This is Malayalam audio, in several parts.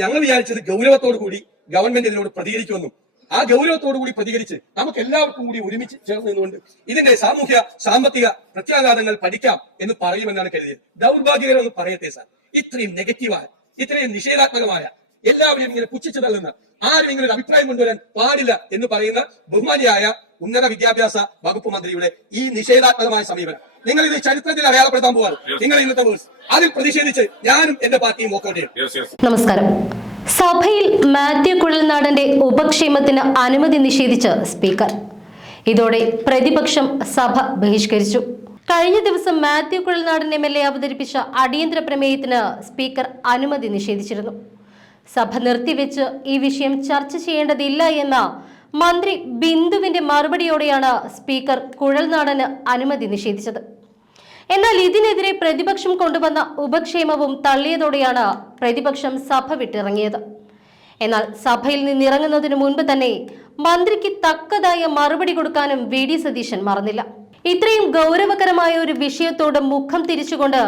ഞങ്ങൾ വിചാരിച്ചത് ഗൗരവത്തോടു കൂടി ഗവൺമെന്റ് ഇതിനോട് പ്രതികരിക്കുമെന്നും ആ ഗൗരവത്തോടു കൂടി പ്രതികരിച്ച് നമുക്ക് എല്ലാവർക്കും കൂടി ഒരുമിച്ച് ചേർന്ന് നിന്നുകൊണ്ട് ഇതിന്റെ സാമൂഹ്യ സാമ്പത്തിക പ്രത്യാഘാതങ്ങൾ പഠിക്കാം എന്ന് പറയുമെന്നാണ് കരുതിയത്. ദൗർഭാഗ്യകരം എന്ന് പറയട്ടെ സാർ. ഇത്രയും നെഗറ്റീവായ ഇത്രയും നിഷേധാത്മകമായ എല്ലാവരും ഇങ്ങനെ പുച്ഛിച്ചു തള്ളുന്ന ആരും ഇങ്ങനെ ഒരു അഭിപ്രായം കൊണ്ടുവരാൻ പാടില്ല എന്ന് പറയുന്ന ബഹുമാനിയായ ഉന്നത വിദ്യാഭ്യാസ വകുപ്പ് മന്ത്രിയുടെ ഈ നിഷേധാത്മകമായ സമീപനം. നിങ്ങൾ ഇത് ചരിത്രത്തിൽ അടയാളപ്പെടുത്താൻ പോവാണ്. നിങ്ങൾ ഇന്നത്തെ വേഴ്സ്. അതിൽ പ്രതിഷേധിച്ച് ഞാനും എന്റെ പാർട്ടിയും വോക്കൗട്ട് ചെയ്യും. യെസ് യെസ് നമസ്കാരം. സഭയിൽ മാത്യു കുഴൽനാടന്റെ ഉപക്ഷേമത്തിന് അനുമതി നിഷേധിച്ച് സ്പീക്കർ. ഇതോടെ പ്രതിപക്ഷം സഭ ബഹിഷ്കരിച്ചു. കഴിഞ്ഞ ദിവസം Mathew Kuzhalnadan M L A അവതരിപ്പിച്ച അടിയന്തര പ്രമേയത്തിന് സ്പീക്കർ അനുമതി നിഷേധിച്ചിരുന്നു. സഭ നിർത്തിവെച്ച് ഈ വിഷയം ചർച്ച ചെയ്യേണ്ടതില്ല എന്ന മന്ത്രി ബിന്ദുവിന്റെ മറുപടിയോടെയാണ് സ്പീക്കർ കുഴൽനാടന് അനുമതി നിഷേധിച്ചത്. എന്നാൽ ഇതിനെതിരെ പ്രതിപക്ഷം കൊണ്ടുവന്ന ഉപക്ഷേമവും തള്ളിയതോടെയാണ് പ്രതിപക്ഷം സഭ വിട്ടിറങ്ങിയത്. എന്നാൽ സഭയിൽ നിന്നിറങ്ങുന്നതിനു മുൻപ് തന്നെ മന്ത്രിക്ക് തക്കതായ മറുപടി കൊടുക്കാനും വി ഡി സതീശൻ മറന്നില്ല. ഇത്രയും ഗൗരവകരമായ ഒരു വിഷയത്തോട് മുഖം തിരിച്ചുകൊണ്ട്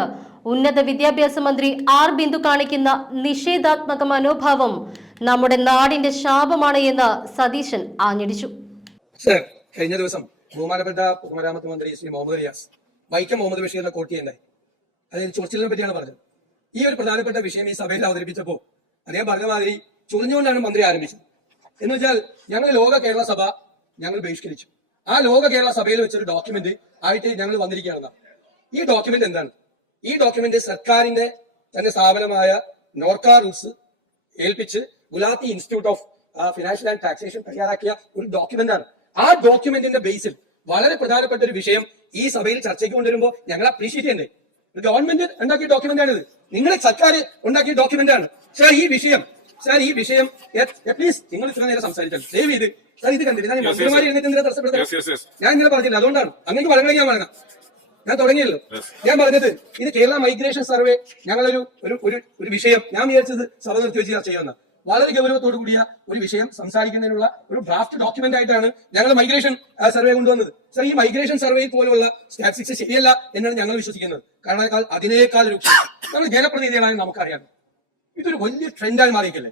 ഉന്നത വിദ്യാഭ്യാസ മന്ത്രി ആർ ബിന്ദു കാണിക്കുന്ന നിഷേധാത്മക മനോഭാവം നമ്മുടെ നാടിന്റെ ശാപമാണ് എന്ന് സതീശൻ ആഞ്ഞടിച്ചു. കഴിഞ്ഞ ദിവസം ബഹുമാനപ്പെട്ട പൊതുമരാമത്ത് മന്ത്രി ശ്രീ മുഹമ്മദ് റിയാസ് വൈക്കം മുഹമ്മദ് ബഷീറിന്റെ കോട്ടി തന്നെ അതിന് ചൊറിച്ചിലിനെ പറ്റിയാണ് പറഞ്ഞത്. ഈ ഒരു പ്രധാനപ്പെട്ട വിഷയം ഈ സഭയിൽ അവതരിപ്പിച്ചപ്പോൾ അദ്ദേഹം പറഞ്ഞ മാതിരി ചൊറിഞ്ഞുകൊണ്ടാണ് മന്ത്രി ആരംഭിച്ചത്. എന്ന് വെച്ചാൽ ഞങ്ങൾ ലോക കേരള സഭ ഞങ്ങൾ ബഹിഷ്കരിച്ചു. ആ ലോക കേരള സഭയിൽ വെച്ചൊരു ഡോക്യുമെന്റ് ആയിട്ട് ഞങ്ങൾ വന്നിരിക്കുകയാണ് ഈ ഡോക്യുമെന്റ് എന്താണ്? ഈ ഡോക്യുമെന്റ് സർക്കാരിന്റെ തന്നെ സ്ഥാപനമായ നോർക്ക റൂൾസ് ഏൽപ്പിച്ച് Gulati institute of financial and taxation തയ്യാറാക്കിയ ഒരു ഡോക്യുമെന്റ് ആണ്. ആ ഡോക്യുമെന്റിന്റെ ബേസിൽ വളരെ പ്രധാനപ്പെട്ട ഒരു വിഷയം ഈ സഭയിൽ ചർച്ചയ്ക്ക് കൊണ്ടുവരുമ്പോൾ ഞങ്ങൾ അപ്രീഷിയേറ്റ് ചെയ്യണ്ടേ ഗവൺമെന്റ് ഉണ്ടാക്കിയ ഡോക്യുമെന്റ് ആണിത്. നിങ്ങളെ സർക്കാർ ഉണ്ടാക്കിയ ഡോക്യുമെന്റ് ആണ്. സാർ ഈ വിഷയം സാർ ഈ വിഷയം പ്ലീസ് നിങ്ങൾ ഇത്ര നേരം സംസാരിച്ചാൽ ദയവ് ഇത് സാർ ഇത് കണ്ടില്ല ഞാൻ മന്ത്രിമാരെ. എഴുന്നേറ്റ് എന്തിനാ ഇന്നലെ പറഞ്ഞില്ല. അതുകൊണ്ടാണ്. അങ്ങനെ വളരെ ഞാൻ വഴങ്ങാം. ഞാൻ തുടങ്ങിയല്ലോ. ഞാൻ പറഞ്ഞത് ഇത് കേരള മൈഗ്രേഷൻ സർവേ ഞങ്ങളൊരു ഒരു ഒരു ഒരു വിഷയം. ഞാൻ വിചാരിച്ചത് സഭ നിർത്തി വെച്ച് ചർച്ച ചെയ്യുന്ന വളരെ ഗൗരവത്തോടു കൂടിയ ഒരു വിഷയം സംസാരിക്കുന്നതിനുള്ള ഒരു ഡ്രാഫ്റ്റ് ഡോക്യുമെന്റ് ആയിട്ടാണ് ഞങ്ങൾ മൈഗ്രേഷൻ സർവേ കൊണ്ടുവന്നത്. സർ ഈ മൈഗ്രേഷൻ സർവേ പോലുള്ള സ്റ്റാറ്റിസ്റ്റിക്സ് ശരിയല്ല എന്നാണ് ഞങ്ങൾ വിശ്വസിക്കുന്നത്. കാരണം അതിനേക്കാൾ രൂക്ഷം. നമ്മൾ ജനപ്രതിനിധികളാണ് നമുക്കറിയാം. ഇതൊരു വലിയ ട്രെൻഡായി മാറിയിക്കല്ലേ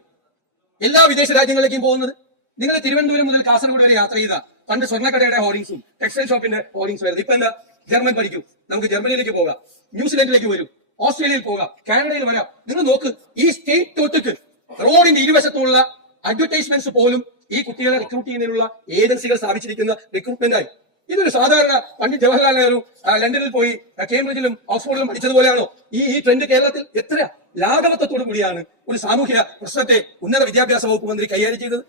എല്ലാ വിദേശ രാജ്യങ്ങളിലേക്കും പോകുന്നത്. നിങ്ങൾ തിരുവനന്തപുരം മുതൽ കാസർഗോഡ് വരെ യാത്ര ചെയ്ത പണ്ട് സ്വർണക്കടയുടെ ഹോർഡിങ്സും ടെക്സ്റ്റൈൽ ഷോപ്പിന്റെ ഹോർഡിങ്സ് വരുന്നത് ഇപ്പൊ എന്താ? ജർമ്മൻ പഠിക്കും. നമുക്ക് ജർമ്മനിയിലേക്ക് പോകാം. ന്യൂസിലൻഡിലേക്ക് വരും. ഓസ്ട്രേലിയയിൽ പോകാം. കാനഡയിൽ വരാം. നിങ്ങൾ നോക്ക് ഈ സ്റ്റേറ്റ് തൊട്ടിട്ട് റോഡിന്റെ ഇരുവശത്തുള്ള അഡ്വർടൈസ്മെന്റ്സ് പോലും ഈ കുട്ടികളെ റിക്രൂട്ട് ചെയ്യുന്നതിനുള്ള ഏജൻസികൾ സ്ഥാപിച്ചിരിക്കുന്ന റിക്രൂട്ട്മെന്റ് ആയി. ഇതൊരു സാധാരണ പണ്ട് ജവഹർലാൽ നെഹ്റു ലണ്ടനിൽ പോയി കേംബ്രിഡ്ജിലും ഓക്സ്ഫോർഡിലും പഠിച്ചതുപോലെയാണോ? ഈ ഈ ട്രെൻഡ് കേരളത്തിൽ എത്ര ലാഘവത്വത്തോടു കൂടിയാണ് ഒരു സാമൂഹ്യ പ്രശ്നത്തെ ഉന്നത വിദ്യാഭ്യാസ വകുപ്പ് മന്ത്രി കൈകാര്യം ചെയ്തത്?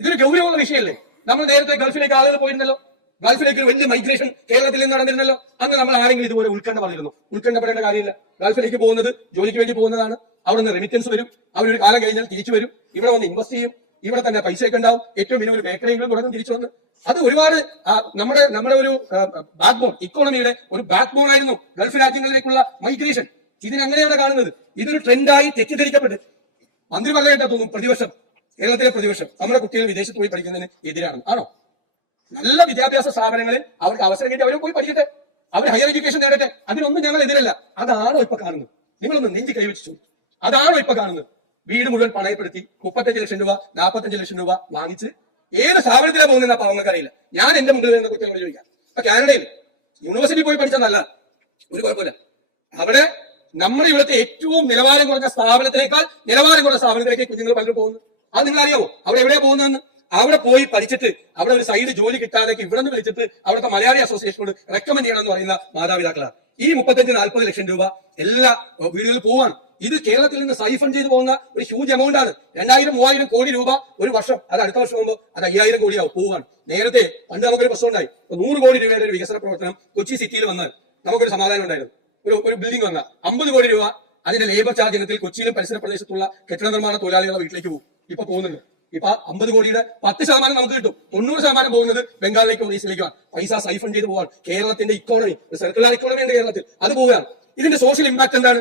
ഇതൊരു ഗൗരവമുള്ള വിഷയമല്ലേ? നമ്മൾ നേരത്തെ ഗൾഫിലേക്ക് ആളുകൾ പോയിരുന്നല്ലോ. ഗൾഫിലേക്ക് ഒരു വലിയ മൈഗ്രേഷൻ കേരളത്തിൽ നിന്ന് നടന്നിരുന്നല്ലോ. അന്ന് നമ്മൾ ആരെങ്കിലും ഇതുപോലെ ഉത്കണ്ഠ പറഞ്ഞിരുന്നു? ഉത്കണ്ഠപ്പെടേണ്ട കാര്യമില്ല. ഗൾഫിലേക്ക് പോകുന്നത് ജോലിക്ക് വേണ്ടി പോകുന്നതാണ്. അവിടെ നിന്ന് റിമിറ്റൻസ് വരും. അവരൊരു കാലം കഴിഞ്ഞാൽ തിരിച്ചു വരും. ഇവിടെ വന്ന് ഇൻവെസ്റ്റ് ചെയ്യും. ഇവിടെ തന്നെ പൈസയൊക്കെ ഉണ്ടാവും. ഏറ്റവും വലിയ ഒരു ബേക്കറിയെങ്കിലും തുടങ്ങും തിരിച്ചു വന്ന്. അത് ഒരുപാട് നമ്മുടെ നമ്മുടെ ഒരു ബാക്ക് ബോൺ ഇക്കോണമിയുടെ ഒരു ബാക്ക് ബോൺ ആയിരുന്നു ഗൾഫ് രാജ്യങ്ങളിലേക്കുള്ള മൈഗ്രേഷൻ ഇതിനങ്ങനെയാണ് കാണുന്നത്. ഇതൊരു ട്രെൻഡായി തെറ്റിദ്ധരിക്കപ്പെട്ട്. മന്ത്രി പറഞ്ഞിട്ടാ തോന്നും പ്രതിവർഷം. കേരളത്തിലെ പ്രതിവർഷം. നമ്മുടെ കുട്ടികൾ വിദേശത്ത് പോയി പഠിക്കുന്നതിന് എതിരാണ്. ആണോ? നല്ല വിദ്യാഭ്യാസ സ്ഥാപനങ്ങളിൽ അവർക്ക് അവസരം കിട്ടി അവരും പോയി പഠിക്കട്ടെ. അവർ ഹയർ എഡ്യൂക്കേഷൻ നേടട്ടെ. അതിനൊന്നും ഞങ്ങൾ എതിരല്ല. അതാണോ ഇപ്പൊ കാണുന്നത്. നിങ്ങളൊന്ന് നെഞ്ചി കൈവച്ചു അതാണോ ഇപ്പൊ കാണുന്നത്. വീട് മുഴുവൻ പണയപ്പെടുത്തി മുപ്പത്തഞ്ച് ലക്ഷം രൂപ നാൽപ്പത്തഞ്ച് ലക്ഷം രൂപ വാങ്ങിച്ച് ഏത് സ്ഥാപനത്തിലാണ് പോകുന്നതെന്ന് അറിയില്ല ഞാൻ എന്റെ മുമ്പിൽ നിന്ന് കുട്ടികളോട് ചോദിക്കാം. ഇപ്പൊ കാനഡയിൽ യൂണിവേഴ്സിറ്റി പോയി പഠിച്ചാൽ നല്ല ഒരു കുഴപ്പമില്ല. അവിടെ നമ്മുടെ ഇവിടുത്തെ ഏറ്റവും നിലവാരം കുറഞ്ഞ സ്ഥാപനത്തിനേക്കാൾ നിലവാരം കുറഞ്ഞ സ്ഥാപനത്തിലേക്ക് കുഞ്ഞുങ്ങൾ പലരും പോകുന്നു. അത് നിങ്ങൾ അറിയാമോ അവിടെ എവിടെയാ പോകുന്നതെന്ന്? അവിടെ പോയി പഠിച്ചിട്ട് അവിടെ ഒരു സൈഡ് ജോലി കിട്ടാതെ ഇവിടെ നിന്ന് വിളിച്ചിട്ട് അവിടുത്തെ മലയാളി അസോസിയേഷനോട് റെക്കമെൻഡ് ചെയ്യണം എന്ന് പറയുന്ന മാതാപിതാക്കളാണ് ഈ മുപ്പത്തഞ്ച് നാൽപ്പത് ലക്ഷം രൂപ എല്ലാ വീടുകളിൽ പോവാണ്. ഇത് കേരളത്തിൽ നിന്ന് സൈഫൺ ചെയ്തു പോകുന്ന ഒരു ഹ്യൂജ് എമൗണ്ട് ആണ്. രണ്ടായിരം മൂവായിരം കോടി രൂപ ഒരു വർഷം. അത് അടുത്ത വർഷം ആകുമ്പോൾ അത് അയ്യായിരം കോടിയാവും പോവാണ് നേരത്തെ പണ്ട് നമുക്കൊരു പ്രശ്നം ഉണ്ടായി. നൂറ് കോടി രൂപയുടെ ഒരു വികസന പ്രവർത്തനം കൊച്ചി സിറ്റിയിൽ വന്ന് നമുക്കൊരു സമാധാനം ഉണ്ടായിരുന്നു. ഒരു ഒരു ബിൽഡിംഗ് വന്ന അമ്പത് കോടി രൂപ അതിന്റെ ലേബർ ചാർജ് ഇനത്തിൽ കൊച്ചിയിലും പരിസര പ്രദേശത്തുള്ള കെട്ടിട നിർമ്മാണ തൊഴിലാളികളുടെ വീട്ടിലേക്ക് പോകും. ഇപ്പൊ പോകുന്നുണ്ട്. ഇപ്പൊ അമ്പത് കോടിയുടെ പത്ത് ശതമാനം നമുക്ക് കിട്ടും. തൊണ്ണൂറ് ശതമാനം പോകുന്നത് ബംഗാളിലേക്കും ഒറീസയിലേക്കാണ് പൈസ സൈഫൺ ചെയ്ത് പോകാൻ കേരളത്തിന്റെ ഇക്കോണമി സർക്കുലർ ഇക്കോണമി ഉണ്ട് കേരളത്തിൽ. അത് പോവുകയാണ്. ഇതിന്റെ സോഷ്യൽ ഇമ്പാക്ട് എന്താണ്?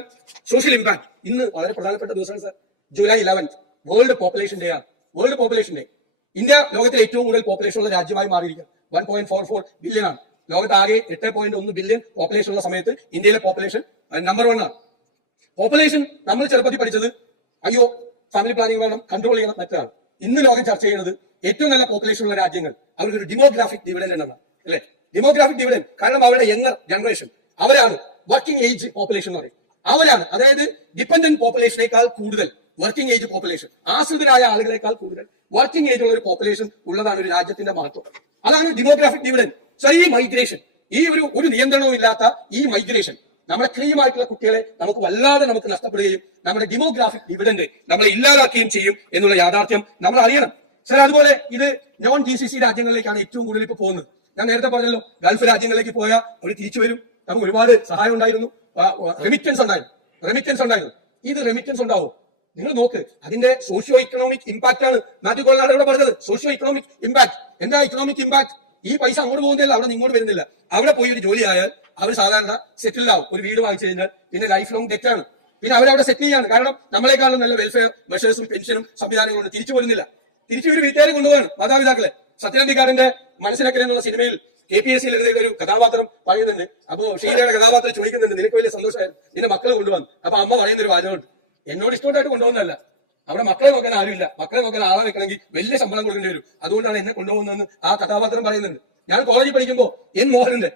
സോഷ്യൽ ഇമ്പാക്ട് ഇന്ന് വളരെ പ്രധാനപ്പെട്ട ദിവസമാണ് sir July eleventh World Population Day ആണ്. വേൾഡ് പോപ്പുലേഷൻ ഡേ ഇന്ത്യ ലോകത്തിലെ ഏറ്റവും കൂടുതൽ പോപ്പുലേഷൻ ഉള്ള രാജ്യമായി മാറിയിരിക്കുക one point four four billion ആണ്. ലോകത്ത് ആകെ എട്ട് പോയിന്റ് ഒന്ന് ബില്യൺ പോപ്പുലേഷൻ ഉള്ള സമയത്ത് ഇന്ത്യയിലെ പോപ്പുലേഷൻ നമ്പർ വൺ ആണ്. പോപ്പുലേഷൻ നമ്മൾ ചെറുപ്പത്തിൽ പഠിച്ചത് അയ്യോ ഫാമിലി പ്ലാനിംഗ് വേണം കൺട്രോൾ ചെയ്യണം മറ്റാണ് ഇന്ന് ലോകം ചർച്ച ചെയ്യുന്നത് ഏറ്റവും നല്ല പോപ്പുലേഷൻ ഉള്ള രാജ്യങ്ങൾ അവർക്ക് ഒരു ഡെമോഗ്രാഫിക് ഡിവിഡൻ എന്നാണ്. അല്ലെ? ഡെമോഗ്രാഫിക് ഡിവിഡൻ കാരണം അവരുടെ യങ്ങർ ജനറേഷൻ അവരാണ് വർക്കിംഗ് ഏജ് പോപ്പുലേഷൻ എന്ന് പറയും. അവരാണ് അതായത് ഡിപ്പെൻഡന്റ് പോപ്പുലേഷനേക്കാൾ കൂടുതൽ വർക്കിംഗ് ഏജ് പോപ്പുലേഷൻ ആശ്രിതരായ ആളുകളെക്കാൾ കൂടുതൽ വർക്കിംഗ് ഏജ് ഉള്ള ഒരു പോപ്പുലേഷൻ ഉള്ളതാണ് ഒരു രാജ്യത്തിന്റെ മഹത്വം. അതാണ് ഡെമോഗ്രാഫിക് ഡിവിഡൻ സോ ഈ മൈഗ്രേഷൻ ഈ ഒരു ഒരു നിയന്ത്രണവും ഇല്ലാത്ത ഈ മൈഗ്രേഷൻ നമ്മുടെ ക്ലീമായിട്ടുള്ള കുട്ടികളെ നമുക്ക് വല്ലാതെ നമുക്ക് നഷ്ടപ്പെടുകയും നമ്മുടെ ഡെമോഗ്രാഫിക് ഡിവിഡന്റ് നമ്മളെ ഇല്ലാതാക്കുകയും ചെയ്യും എന്നുള്ള യാഥാർത്ഥ്യം നമ്മൾ അറിയണം. സർ അതുപോലെ ഇത് നോൺ ജി സി സി രാജ്യങ്ങളിലേക്കാണ് ഏറ്റവും കൂടുതൽ ഇപ്പോൾ പോകുന്നത്. ഞാൻ നേരത്തെ പറഞ്ഞല്ലോ ഗൾഫ് രാജ്യങ്ങളിലേക്ക് പോയാൽ അവർ തിരിച്ചു വരും. നമുക്ക് ഒരുപാട് സഹായം ഉണ്ടായിരുന്നു. റെമിറ്റൻസ് ഉണ്ടായിരുന്നു റെമിറ്റൻസ് ഉണ്ടായിരുന്നു. ഇത് റെമിറ്റൻസ് ഉണ്ടാവും. നിങ്ങൾ നോക്ക് അതിന്റെ സോഷ്യോ ഇക്കണോമിക് ഇമ്പാക്ട് ആണ് മാത്യു കൊള്ളാട് ഇവിടെ പറഞ്ഞത് സോഷ്യോ ഇക്കണോമിക് ഇമ്പാക്ട് എന്താ ഇക്കണോമിക് ഇമ്പാക്ട് ഈ പൈസ അങ്ങോട്ട് പോകുന്നില്ല അവിടെ ഇങ്ങോട്ട് വരുന്നില്ല. അവിടെ പോയി ഒരു ജോലി ആയാൽ അവർ സാധാരണ സെറ്റിൽ ആവും. ഒരു വീട് വാങ്ങിച്ചു കഴിഞ്ഞാൽ പിന്നെ ലൈഫ് ലോങ് ഡെറ്റ് ആണ്. പിന്നെ അവരവിടെ സെറ്റിൽ ചെയ്യാണ്. കാരണം നമ്മളെക്കാളും നല്ല വെൽഫെയർ മെഷേഴ്സും പെൻഷനും സംവിധാനങ്ങളും തിരിച്ചു വരുന്നില്ല തിരിച്ചു ഒരു വീട്ടുകാരെ കൊണ്ടുപോകാണ് മാതാപിതാക്കളെ. സത്യനന്ദിക്കാരന്റെ മനസ്സിലാക്കൽ സിനിമയിൽ കെ പി എസ് സിയിൽ ഒരു കഥാപാത്രം പറയുന്നുണ്ട്. അപ്പൊ ഷീലയുടെ കഥാപാത്രം ചോദിക്കുന്നുണ്ട് നിനക്ക് വലിയ സന്തോഷമായിരുന്നു. നിന്റെ മക്കളെ കൊണ്ടുവന്നു. അപ്പൊ അമ്മ പറയുന്ന ഒരു വാചകമുണ്ട്. എന്നോട് ഇഷ്ടമായിട്ട് കൊണ്ടുവന്നല്ല അവിടെ മക്കളെ നോക്കാൻ ആരുമില്ല. മക്കളെ നോക്കാൻ ആളെ വെക്കണമെങ്കിൽ വലിയ ശമ്പളം കൊടുക്കേണ്ടി വരും. അതുകൊണ്ടാണ് എന്നെ കൊണ്ടുപോകുന്നതെന്ന് ആ കഥാപാത്രം പറയുന്നുണ്ട്. ഞാൻ കോളേജിൽ പഠിക്കുമ്പോൾ എൻ മോഹനന്റെ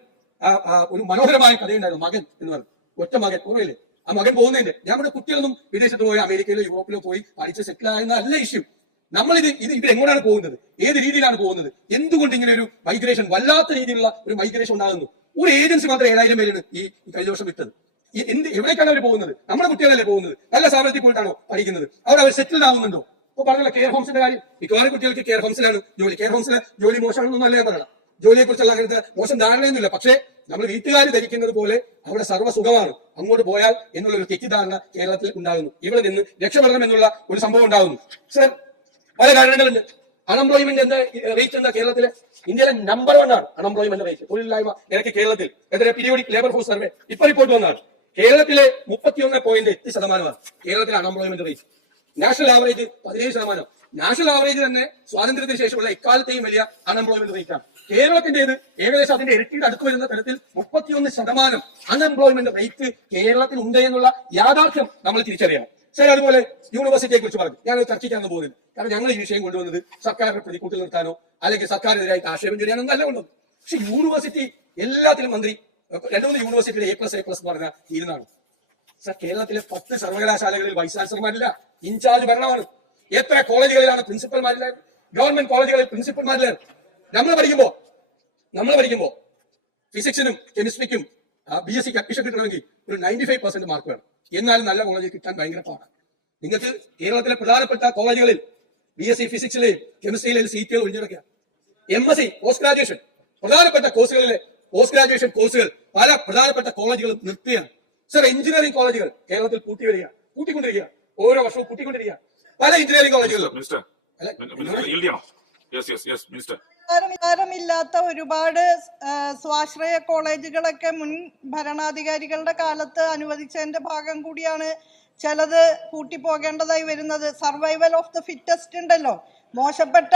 ഒരു മനോഹരമായ കഥയുണ്ടായിരുന്നു. മകൻ എന്ന് പറഞ്ഞു. ഒറ്റ മകൻ ഓർമ്മയില്ലേ? ആ മകൻ പോകുന്നതിന്റെ ഞാൻ ഇവിടെ കുട്ടികളൊന്നും വിദേശത്ത് പോയി അമേരിക്കയിലോ യൂറോപ്പിലോ പോയി പഠിച്ച് സെറ്റിൽ ആയെന്ന അല്ല ഇഷ്യൂ നമ്മളിത് ഇത് ഇത് ഇത് എങ്ങോട്ടാണ് പോകുന്നത്? ഏത് രീതിയിലാണ് പോകുന്നത്? എന്തുകൊണ്ട് ഇങ്ങനെ ഒരു മൈഗ്രേഷൻ വല്ലാത്ത രീതിയിലുള്ള ഒരു മൈഗ്രേഷൻ ഉണ്ടാകുന്നു? ഒരു ഏജൻസി മാത്രം ഏഴായിരം പേരാണ് ഈ കഴിഞ്ഞ വർഷം വിട്ടത്. എന്ത് എവിടേക്കാണ് അവർ പോകുന്നത്? നമ്മുടെ കുട്ടികളല്ലേ പോകുന്നത്? നല്ല സ്ഥാപനത്തിൽ പോയിട്ടാണോ പഠിക്കുന്നത്? അവിടെ അവർ സെറ്റിൽഡ് ആവുന്നുണ്ടോ? ഇപ്പൊ പറഞ്ഞല്ലോ കെയർ ഹോംസിന്റെ കാര്യം. മിക്കവാറും കുട്ടികൾക്ക് കെയർ ഹോംസിലാണ് ജോലി. കെയർ ഹോംസിലെ ജോലി മോശമാണെന്നൊന്നും അല്ലേ പറയണം. ജോലിയെ കുറിച്ചുള്ള അങ്ങനത്തെ മോശം ധാരണയൊന്നുമില്ല. പക്ഷേ നമ്മൾ വീട്ടുകാർ ധരിക്കുന്നത് പോലെ അവിടെ സർവ സുഖമാണ്. അങ്ങോട്ട് പോയാൽ എന്നുള്ള ഒരു തെറ്റിദ്ധാരണ കേരളത്തിൽ ഉണ്ടാകുന്നു. ഇവിടെ നിന്ന് രക്ഷപ്പെടണം എന്നുള്ള ഒരു സംഭവം ഉണ്ടാകുന്നു. സർ പല കാരണങ്ങളുണ്ട്. അൺഎംപ്ലോയ്മെന്റ് എന്താ റേറ്റ് എന്താ കേരളത്തിലെ ഇന്ത്യയിലെ നമ്പർ വൺ ആണ് അൺഎംപ്ലോയ്മെന്റ് റേറ്റ് തൊഴിലില്ലായ്മ നിരക്ക് കേരളത്തിൽ. എത്ര പീരിയോഡിക് ലേബർ ഫോഴ്സ് സർവേ ഇപ്പൊ റിപ്പോർട്ട് വന്നതാണ്. കേരളത്തിലെ മുപ്പത്തിയൊന്ന് പോയിന്റ് എട്ട് ശതമാനമാണ് കേരളത്തിലെ അൺഎംപ്ലോയ്മെന്റ് റേറ്റ് നാഷണൽ ആവറേജ് പതിനേഴ് ശതമാനം. നാഷണൽ ആവറേജ് തന്നെ സ്വാതന്ത്ര്യത്തിന് ശേഷമുള്ള എക്കാലത്തെയും വലിയ അൺഎംപ്ലോയ്മെന്റ് റേറ്റ് ആണ്. കേരളത്തിന്റേത് ഏകദേശം അതിന്റെ ഇരട്ടിയുടെ അടുത്ത് വരുന്ന തരത്തിൽ മുപ്പത്തിയൊന്ന് ശതമാനം അൺഎംപ്ലോയ്മെന്റ് റേറ്റ് കേരളത്തിൽ ഉണ്ട് എന്നുള്ള യാഥാർത്ഥ്യം നമ്മൾ തിരിച്ചറിയണം. ശരി അതുപോലെ യൂണിവേഴ്സിറ്റിയെ കുറിച്ച് പറഞ്ഞു. ഞാൻ ചർച്ചയ്ക്കാണെന്ന് പോകുന്നില്ല. കാരണം ഞങ്ങൾ ഈ വിഷയം കൊണ്ടുവന്നത് സർക്കാരിനെ പ്രതികൂട്ടിൽ നിർത്താനോ അല്ലെങ്കിൽ സർക്കാരിനെതിരായിട്ട് ആക്ഷേപം ചെയ്യാനോ അല്ല കൊണ്ടുവന്നത്. പക്ഷെ യൂണിവേഴ്സിറ്റി എല്ലാത്തിലും മന്ത്രി രണ്ടു മൂന്ന് യൂണിവേഴ്സിറ്റിയുടെ എ പ്ലസ് എ പ്ലസ് പറഞ്ഞ തീരുന്നതാണ്. സർ കേരളത്തിലെ പത്ത് സർവകലാശാലകളിൽ വൈസ് ചാൻസലർമാരില്ല ഇൻചാർജ് ഭരണമാണ്. എത്ര കോളേജുകളിലാണ് പ്രിൻസിപ്പൽമാരില്ല ഗവൺമെന്റ് കോളേജുകളിൽ പ്രിൻസിപ്പൽമാരില്ല നമ്മൾ പഠിക്കുമ്പോ നമ്മൾ പഠിക്കുമ്പോ ഫിസിക്സിനും കെമിസ്ട്രിക്കും ബി എസ് സിക്ക് അഡ്മിഷൻ കിട്ടണമെങ്കിൽ ഒരു നയന്റി ഫൈവ് പെർസെന്റ് മാർക്ക് വേണം. എന്നാലും നല്ല കോളേജ് കിട്ടാൻ ഭയങ്കര പാടാണ് നിങ്ങൾക്ക് കേരളത്തിലെ പ്രധാനപ്പെട്ട കോളേജുകളിൽ ബി എസ് സി ഫിസിക്സിലെയും കെമിസ്ട്രിയിലെയും സീറ്റുകൾ ഒഴിഞ്ഞിടക്കുക. M S C post graduation പ്രധാനപ്പെട്ട കോഴ്സുകളിലെ പോസ്റ്റ് ഗ്രാജുവേഷൻ കോഴ്സുകൾ പല പ്രധാനപ്പെട്ട കോളേജുകളും നിർത്തുകയാണ്. സർ എഞ്ചിനീയറിംഗ് കോളേജുകൾ കേരളത്തിൽ കൂട്ടി വരിക കൂട്ടിക്കൊണ്ടിരിക്കുക ഓരോ വർഷവും കൂട്ടിക്കൊണ്ടിരിക്കുക പല എഞ്ചിനീയറിംഗ് കോളേജുകളിലും മിനിസ്റ്റർ അല്ല, മിനിസ്റ്റർ അധികാരമില്ലാത്ത ഒരുപാട് സ്വാശ്രയ കോളേജുകളൊക്കെ മുൻ ഭരണാധികാരികളുടെ കാലത്ത് അനുവദിച്ചതിന്റെ ഭാഗം കൂടിയാണ് ചിലത് കൂട്ടിപ്പോകേണ്ടതായി വരുന്നത്. സർവൈവൽ ഓഫ് ദ ഫിറ്റസ്റ്റ് ഉണ്ടല്ലോ. മോശപ്പെട്ട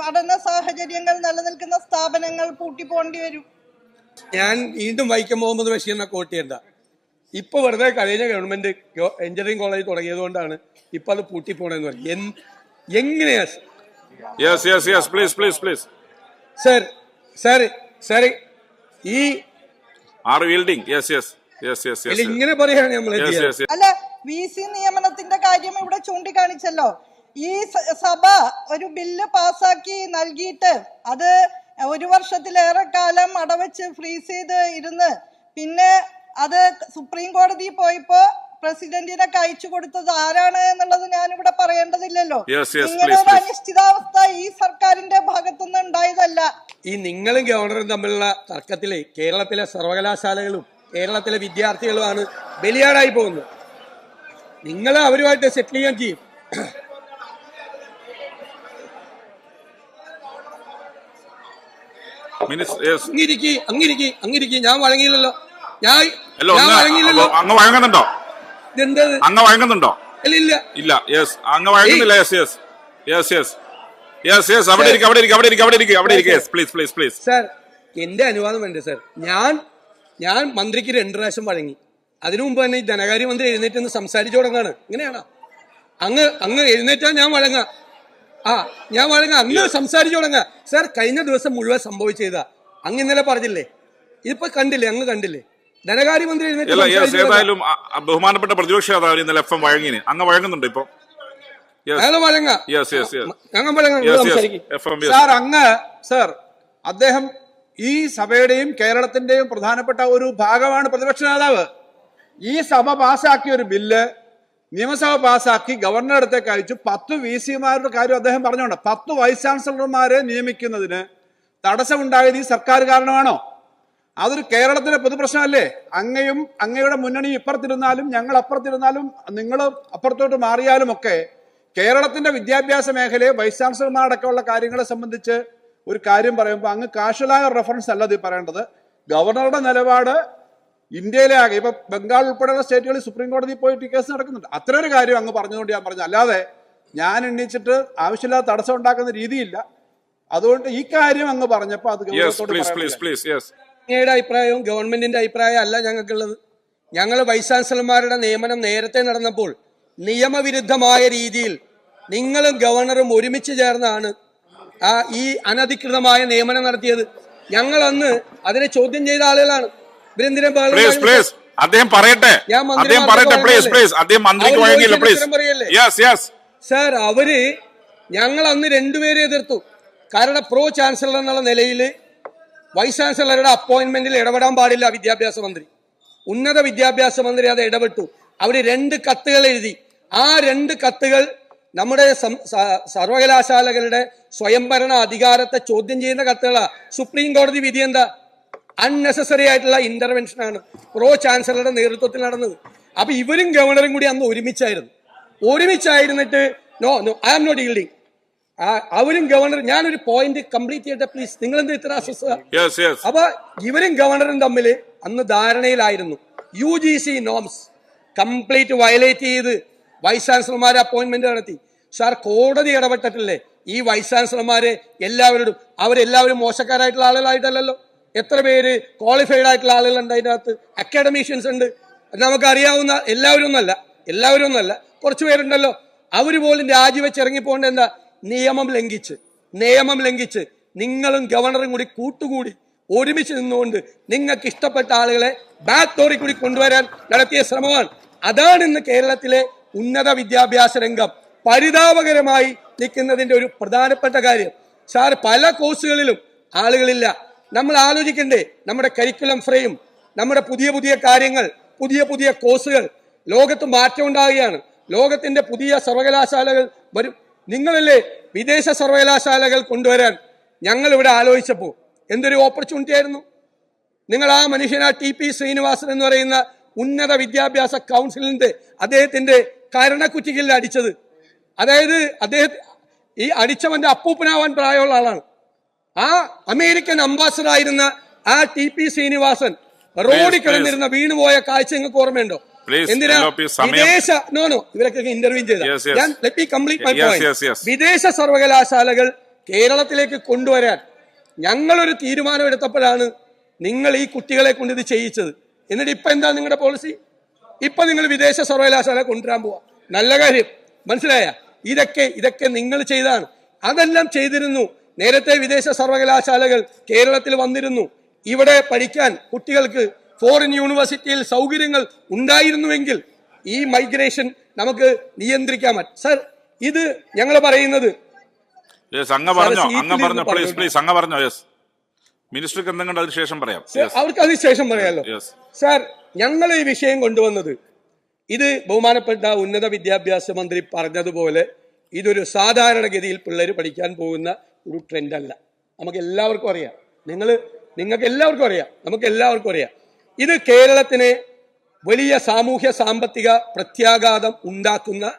പഠന സാഹചര്യങ്ങൾ നിലനിൽക്കുന്ന സ്ഥാപനങ്ങൾ പൂട്ടിപ്പോണ്ടി വരും. ഞാൻ വീണ്ടും വൈക്കം മുഹമ്മദ് ബഷീറിനെ കോട്ട് ചെയ്യണ്ട. ഇപ്പൊ വെറുതെ കഴിഞ്ഞ ഗവൺമെന്റ് എഞ്ചിനീയറിംഗ് കോളേജ് തുടങ്ങിയത് കൊണ്ടാണ് ഇപ്പൊ അത് പൂട്ടിപ്പോണെന്ന് പറയും എങ്ങനെയാ yes yes yes please please please sir sir sir ഈ are yielding yes yes yes yes yes ഇങ്ങനെ പറയാണ് നമ്മൾ അല്ല വി സി നിയമനത്തിന്റെ കാര്യം ഇവിടെ ചൂണ്ടിക്കാണിച്ചല്ലോ. ഈ സഭ ഒരു ബില്ല് പാസാക്കി നൽകിയിട്ട് അത് ഒരു വർഷത്തിലേറെ കാലം അടവച്ച് ഫ്രീസ് ചെയ്ത് ഇരുന്ന് പിന്നെ അത് സുപ്രീം കോടതി പോയപ്പോ പ്രസിഡന്റിനൊക്കെ കഴിച്ചു കൊടുത്തത് ആരാണ് എന്നുള്ളത് ഞാനിവിടെ പറയേണ്ടതില്ലല്ലോ. ഇങ്ങനെ ഒരു. അനിശ്ചിതാവസ്ഥ ഈ സർക്കാരിന്റെ ഭാഗത്തുനിന്ന് ഉണ്ടായതല്ല. ഈ നിങ്ങളും ഗവർണറും തമ്മിലുള്ള തർക്കത്തിലെ കേരളത്തിലെ സർവകലാശാലകളും കേരളത്തിലെ വിദ്യാർത്ഥികളുമാണ് ബലിയാടായി പോകുന്നത്. നിങ്ങൾ അവരുമായിട്ട് സെറ്റിൽ ചെയ്യാൻ ചെയ്യും. അങ്ങിരിക്കി അങ്ങിരിക്കി അങ്ങിരിക്കി. ഞാൻ വഴങ്ങിയില്ലല്ലോ. ഞാൻ അങ്ങ് വഴങ്ങുന്നുണ്ടോ? ഇതെന്തത് അങ്ങ് വഴങ്ങുന്നുണ്ടോ? ഇല്ല ഇല്ല. യെസ് അങ്ങ് വഴങ്ങുന്നില്ല yes yes yes yes yes yes അവിടെ ഇരിക്കും അവിടെ ഇരിക്കും അവിടെ ഇരിക്കും അവിടെ ഇരിക്കും അവിടെ ഇരിക്കും. Yes please please please sir എന്റെ അനുവാദം വേണ്ട സാർ ഞാൻ ഞാൻ മന്ത്രിക്ക് രണ്ട് പ്രാവശ്യം വഴങ്ങി. അതിനു മുമ്പ് തന്നെ ഈ ധനകാര്യമന്ത്രി എഴുന്നേറ്റ് നിന്ന് സംസാരിച്ചു തുടങ്ങാണ്. ഇങ്ങനെയാണോ? അങ്ങ് അങ്ങ് എഴുന്നേറ്റാൽ ഞാൻ വഴങ്ങാം. ആ ഞാൻ വഴങ്ങാം. അങ്ങ് സംസാരിച്ചു തുടങ്ങാം. സാർ കഴിഞ്ഞ ദിവസം മുഴുവൻ സംഭവിച്ചതാ അങ്ങ് ഇന്നലെ പറഞ്ഞില്ലേ? ഇതിപ്പോ കണ്ടില്ലേ? അങ്ങ് കണ്ടില്ലേ? ധനകാര്യമന്ത്രി അല്ല യെസ്. ഏതായാലും അ- ബഹുമാനപ്പെട്ട പ്രതിപക്ഷ നേതാവ് ഇന്നലെ എഫ് എം വഴങ്ങിന്. അങ്ങ് വഴങ്ങുന്നുണ്ട് ഇപ്പൊ. യെസ് വഴങ്ങാം. യെസ് യെസ് ഞങ്ങൾ വഴങ്ങാം. സാർ അങ്ങ് സാർ അദ്ദേഹം ഈ സഭയുടെയും കേരളത്തിന്റെയും പ്രധാനപ്പെട്ട ഒരു ഭാഗമാണ് പ്രതിപക്ഷ നേതാവ്. ഈ സഭ പാസാക്കിയ ഒരു ബില്ല് നിയമസഭ പാസാക്കി ഗവർണറുടെ അടുത്തേക്ക് അയച്ചു. പത്ത് വി സിമാരുടെ കാര്യം അദ്ദേഹം പറഞ്ഞോണ്ട്. പത്ത് വൈസ് ചാൻസലർമാരെ നിയമിക്കുന്നതിന് തടസ്സമുണ്ടായത് ഈ സർക്കാർ കാരണമാണോ? അതൊരു കേരളത്തിലെ പൊതുപ്രശ്നമല്ലേ? അങ്ങയും അങ്ങയുടെ മുന്നണി ഇപ്പുറത്തിരുന്നാലും ഞങ്ങൾ അപ്പുറത്തിരുന്നാലും നിങ്ങൾ അപ്പുറത്തോട്ട് മാറിയാലും ഒക്കെ കേരളത്തിന്റെ വിദ്യാഭ്യാസ മേഖലയെ വൈസ് ചാൻസലർമാരടക്കമുള്ള കാര്യങ്ങളെ സംബന്ധിച്ച് ഒരു കാര്യം പറയുമ്പോൾ അങ്ങ് കാഷ്വലായ റെഫറൻസ് അല്ല ഇത് പറയേണ്ടത്. ഗവർണറുടെ നിലപാട് ഇന്ത്യയിലെ ആകെ ഇപ്പൊ ബംഗാൾ ഉൾപ്പെടെയുള്ള സ്റ്റേറ്റുകളിൽ സുപ്രീം കോടതിയിൽ പോയിട്ട് കേസ് നടക്കുന്നുണ്ട്. അത്ര ഒരു കാര്യം അങ്ങ് പറഞ്ഞുകൊണ്ട് ഞാൻ പറഞ്ഞു. അല്ലാതെ ഞാൻ എണ്ണിച്ചിട്ട് ആവശ്യമില്ലാത്ത തടസ്സം ഉണ്ടാക്കുന്ന രീതിയില്ല. അതുകൊണ്ട് ഈ കാര്യം അങ്ങ് പറഞ്ഞപ്പോൾ അത് അങ്ങയുടെ അഭിപ്രായവും ഗവൺമെന്റിന്റെ അഭിപ്രായം അല്ല ഞങ്ങൾക്കുള്ളത്. ഞങ്ങൾ വൈസ് ചാൻസലർമാരുടെ നിയമനം നേരത്തെ നടന്നപ്പോൾ നിയമവിരുദ്ധമായ രീതിയിൽ നിങ്ങളും ഗവർണറും ഒരുമിച്ച് ചേർന്നാണ് ആ ഈ അനധികൃതമായ നിയമനം നടത്തിയത്. ഞങ്ങൾ അന്ന് അതിനെ ചോദ്യം ചെയ്ത ആളുകളാണ്. ഇവരെന്തിനാ അദ്ദേഹം പറയട്ടെ. അദ്ദേഹം പറയട്ടെ പ്ലീസ്? പ്ലീസ് അദ്ദേഹം മന്ത്രിക്ക് വഴങ്ങിയില്ല പ്ലീസ് യെസ് യെസ് സർ അവർ ഞങ്ങൾ അന്ന് രണ്ടുപേരെ എതിർത്തു. കാരണം പ്രോ ചാൻസലർ എന്നുള്ള നിലയിൽ വൈസ് ചാൻസലറുടെ അപ്പോയിന്റ്മെന്റിൽ ഇടപെടാൻ പാടില്ല വിദ്യാഭ്യാസ മന്ത്രി. ഉന്നത വിദ്യാഭ്യാസ മന്ത്രി അത് ഇടപെട്ടു. അവർ രണ്ട് കത്തുകൾ എഴുതി. ആ രണ്ട് കത്തുകൾ നമ്മുടെ സർവകലാശാലകളുടെ സ്വയംഭരണ അധികാരത്തെ ചോദ്യം ചെയ്യുന്ന കത്തുകളാണ് സുപ്രീം കോടതി വിധി എന്താ? അൺനെസസറി ആയിട്ടുള്ള ഇന്റർവെൻഷൻ ആണ് പ്രോ ചാൻസലറുടെ നേതൃത്വത്തിൽ നടന്നത്. അപ്പൊ ഇവരും ഗവർണറും കൂടി അന്ന് ഒരുമിച്ചായിരുന്നു. ഒരുമിച്ചായിരുന്നിട്ട് no no I am not yielding അവരും ഗവർണർ ഞാനൊരു പോയിന്റ് കംപ്ലീറ്റ് ചെയ്യട്ടെ പ്ലീസ് നിങ്ങൾ എന്ത് ഇത്ര അപ്പൊ ഇവരും ഗവർണറും തമ്മിൽ അന്ന് ധാരണയിലായിരുന്നു. U G C norms complete violate ചെയ്ത് വൈസ് ചാൻസലർമാരെ അപ്പോയിന്റ്മെന്റ് നടത്തി. സാർ കോടതി ഇടപെട്ടിട്ടില്ലേ? ഈ വൈസ് ചാൻസലർമാരെ എല്ലാവരോടും അവരെല്ലാവരും മോശക്കാരായിട്ടുള്ള ആളുകളായിട്ടല്ലല്ലോ? എത്ര പേര് ക്വാളിഫൈഡ് ആയിട്ടുള്ള ആളുകളുണ്ട് അതിനകത്ത് അക്കാഡമീഷ്യൻസ് ഉണ്ട്. നമുക്കറിയാവുന്ന എല്ലാവരും ഒന്നല്ല എല്ലാവരും ഒന്നല്ല കുറച്ച് പേരുണ്ടല്ലോ. അവർ പോലും രാജിവെച്ച് ഇറങ്ങിപ്പോകേണ്ട എന്താ? നിയമം ലംഘിച്ച് നിയമം ലംഘിച്ച് നിങ്ങളും ഗവർണറും കൂടി കൂട്ടുകൂടി ഒരുമിച്ച് നിന്നുകൊണ്ട് നിങ്ങൾക്ക് ഇഷ്ടപ്പെട്ട ആളുകളെ ബാക്ക് ഡോറിൽ കൂടി കൊണ്ടുവരാൻ നടത്തിയ ശ്രമമാണ്. അതാണ് ഇന്ന് കേരളത്തിലെ ഉന്നത വിദ്യാഭ്യാസ രംഗം. പരിതാപകരമായി നിൽക്കുന്നതിന്റെ ഒരു പ്രധാനപ്പെട്ട കാര്യം. സാർ പല കോഴ്സുകളിലും ആളുകളില്ല. നമ്മൾ ആലോചിക്കണ്ടേ നമ്മുടെ കരിക്കുലം ഫ്രെയിം നമ്മുടെ പുതിയ പുതിയ കാര്യങ്ങൾ പുതിയ പുതിയ കോഴ്സുകൾ ലോകത്ത് മാറ്റം ഉണ്ടാവുകയാണ് ലോകത്തിന്റെ പുതിയ സർവകലാശാലകൾ വരും നിങ്ങളല്ലേ വിദേശ സർവകലാശാലകൾ കൊണ്ടുവരാൻ ഞങ്ങൾ ഇവിടെ ആലോചിച്ചപ്പോൾ എന്തൊരു ഓപ്പർച്യൂണിറ്റി ആയിരുന്നു? നിങ്ങൾ ആ മനുഷ്യൻ ആ ടി പി ശ്രീനിവാസൻ എന്ന് പറയുന്ന ഉന്നത വിദ്യാഭ്യാസ കൗൺസിലിന്റെ അദ്ദേഹത്തിന്റെ കരണക്കുറ്റികളിൽ അടിച്ചത്. അതായത് അദ്ദേഹം ഈ അടിച്ചവന്റെ അപ്പൂപ്പനാവാൻ പ്രായമുള്ള ആളാണ്. ആ അമേരിക്കൻ അംബാസഡർ ആയിരുന്ന ആ ടി പി ശ്രീനിവാസൻ റോഡിൽ കിടന്നിരുന്ന വീണുപോയ കാഴ്ച നിങ്ങൾക്ക് ഓർമ്മയുണ്ടോ? എന്തിനാ? വിദേശ നോ നോ ഇവരൊക്കെ ഇന്റർവ്യൂ ചെയ്ത. ഞാൻ let me complete my point. വിദേശ സർവകലാശാലകൾ കേരളത്തിലേക്ക് കൊണ്ടുവരാൻ ഞങ്ങൾ ഒരു തീരുമാനം എടുത്തപ്പോഴാണ് നിങ്ങൾ ഈ കുട്ടികളെ കൊണ്ട് ഇത് ചെയ്യിച്ചത്. എന്നിട്ട് ഇപ്പൊ എന്താ നിങ്ങളുടെ പോളിസി ഇപ്പൊ നിങ്ങൾ വിദേശ സർവകലാശാല കൊണ്ടുവരാൻ പോവാ. നല്ല കാര്യം. മനസ്സിലായ? ഇതൊക്കെ ഇതൊക്കെ നിങ്ങൾ ചെയ്താണ്. അതെല്ലാം ചെയ്തിരുന്നു. നേരത്തെ വിദേശ സർവകലാശാലകൾ കേരളത്തിൽ വന്നിരുന്നു. ഇവിടെ പഠിക്കാൻ കുട്ടികൾക്ക് ഫോറിൻ യൂണിവേഴ്സിറ്റിയിൽ സൗകര്യങ്ങൾ ഉണ്ടായിരുന്നുവെങ്കിൽ ഈ മൈഗ്രേഷൻ നമുക്ക് നിയന്ത്രിക്കാൻ പറ്റും സർ ഇത് ഞങ്ങൾ പറയുന്നത്. അങ്ങ് പറഞ്ഞോ അങ്ങ് പറഞ്ഞോ പ്ലീസ് പ്ലീസ് അങ്ങ് പറഞ്ഞോ യെസ് മിനിസ്റ്റർക്ക് എന്തെങ്കിലും അതിന് ശേഷം പറയാം അവർക്ക് അതിനുശേഷം പറയാമല്ലോ സാർ ഞങ്ങൾ ഈ വിഷയം കൊണ്ടുവന്നത് ഇത് ബഹുമാനപ്പെട്ട ഉന്നത വിദ്യാഭ്യാസ മന്ത്രി പറഞ്ഞതുപോലെ ഇതൊരു സാധാരണഗതിയിൽ പിള്ളേർ പഠിക്കാൻ പോകുന്ന ഒരു ട്രെൻഡല്ല നമുക്ക് എല്ലാവർക്കും അറിയാം. നിങ്ങൾ നിങ്ങൾക്ക് എല്ലാവർക്കും അറിയാം. നമുക്ക് എല്ലാവർക്കും അറിയാം. ഇത് കേരളത്തിന് വലിയ സാമൂഹ്യ സാമ്പത്തിക പ്രത്യാഘാതം ഉണ്ടാക്കുന്ന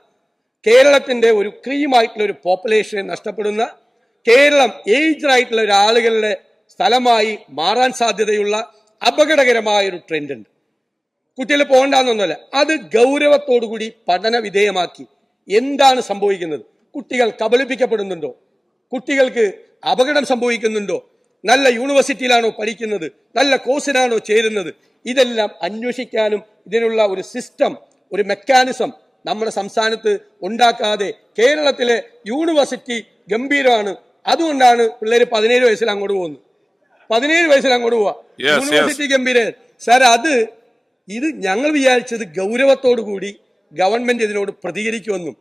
കേരളത്തിന്റെ ഒരു ക്രീമായിട്ടുള്ള ഒരു പോപ്പുലേഷനെ നഷ്ടപ്പെടുന്ന കേരളം ഏജ്ഡ് ആയിട്ടുള്ള ഒരു ആളുകളുടെ സ്ഥലമായി മാറാൻ സാധ്യതയുള്ള അപകടകരമായ ഒരു ട്രെൻഡ് ഉണ്ട് കുട്ടികൾ പോകണ്ടെന്നൊന്നുമല്ല അത് ഗൗരവത്തോടുകൂടി പഠന വിധേയമാക്കി. എന്താണ് സംഭവിക്കുന്നത്? കുട്ടികൾ കബളിപ്പിക്കപ്പെടുന്നുണ്ടോ? കുട്ടികൾക്ക് അപകടം സംഭവിക്കുന്നുണ്ടോ? നല്ല യൂണിവേഴ്സിറ്റിയിലാണോ പഠിക്കുന്നത്? നല്ല കോഴ്സിനാണോ ചേരുന്നത്? ഇതെല്ലാം അന്വേഷിക്കാനും ഇതിനുള്ള ഒരു സിസ്റ്റം ഒരു മെക്കാനിസം നമ്മുടെ സംസ്ഥാനത്ത് ഉണ്ടാക്കാതെ കേരളത്തിലെ യൂണിവേഴ്സിറ്റി ഗംഭീരമാണ്. അതുകൊണ്ടാണ് പിള്ളേര് പതിനേഴ് വയസ്സിൽ അങ്ങോട്ട് പോകുന്നത്. പതിനേഴ് വയസ്സിൽ അങ്ങോട്ട് പോവാ. യൂണിവേഴ്സിറ്റി ഗംഭീര സാർ അത് ഇത് ഞങ്ങൾ വിചാരിച്ചത് ഗൗരവത്തോടു കൂടി ഗവൺമെന്റ് ഇതിനോട് പ്രതികരിക്കുമെന്നും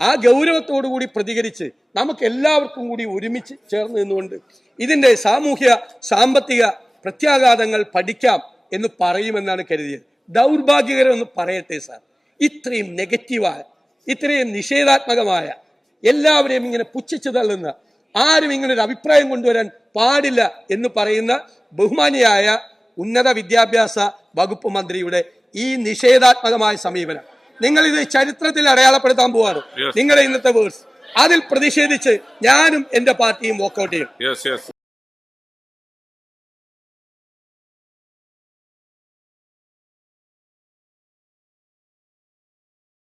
ആ ഗൗരവത്തോടു കൂടി പ്രതികരിച്ച് നമുക്ക് എല്ലാവർക്കും കൂടി ഒരുമിച്ച് ചേർന്ന് നിന്നുകൊണ്ട് ഇതിന്റെ സാമൂഹ്യ സാമ്പത്തിക പ്രത്യാഘാതങ്ങൾ പഠിക്കാം. എന്ന് പറയുമെന്നാണ് കരുതിയത്. ദൗർഭാഗ്യകരം എന്ന് പറയട്ടെ സാർ. ഇത്രയും നെഗറ്റീവായ ഇത്രയും നിഷേധാത്മകമായ എല്ലാവരെയും ഇങ്ങനെ പുച്ഛിച്ചു തള്ളുന്ന ആരും ഇങ്ങനെ ഒരു അഭിപ്രായം കൊണ്ടുവരാൻ പാടില്ല എന്ന് പറയുന്ന ബഹുമാനിയായ ഉന്നത വിദ്യാഭ്യാസ വകുപ്പ് മന്ത്രിയുടെ ഈ നിഷേധാത്മകമായ സമീപനം. നിങ്ങൾ ഇത് ചരിത്രത്തിൽ അടയാളപ്പെടുത്താൻ പോവാണ്. Yes. നിങ്ങളുടെ ഇന്നത്തെ വേഴ്സ് അതിൽ പ്രതിഷേധിച്ച് ഞാനും എന്റെ പാർട്ടിയും വോക്കൗട്ട് ചെയ്യും.